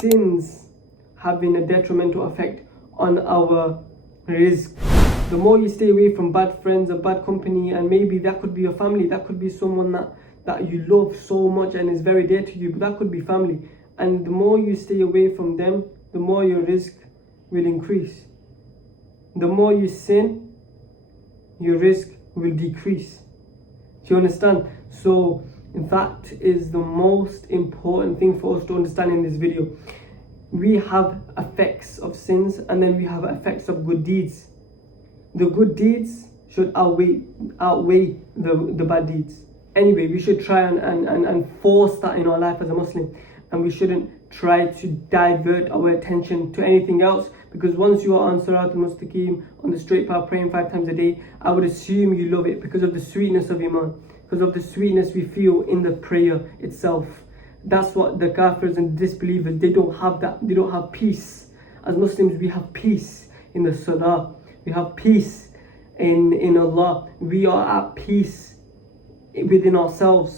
sins having a detrimental effect on our rizq. The more you stay away from bad friends and bad company, and maybe that could be your family, that could be someone that you love so much and is very dear to you, but that could be family. And the more you stay away from them, the more your rizq will increase. The more you sin, your rizq will decrease. Do you understand? So that is the most important thing for us to understand in this video. We have effects of sins, and then we have effects of good deeds. The good deeds should outweigh the bad deeds. Anyway, we should try and force that in our life as a Muslim, and we shouldn't try to divert our attention to anything else, because once you are on Sirat al-Mustaqim, on the straight path, praying 5 times a day, I would assume you love it because of the sweetness of Iman, because of the sweetness we feel in the prayer itself. That's what the kafirs and disbelievers, they don't have that. They don't have peace. As Muslims, we have peace in the salah. We have peace in Allah. We are at peace within ourselves.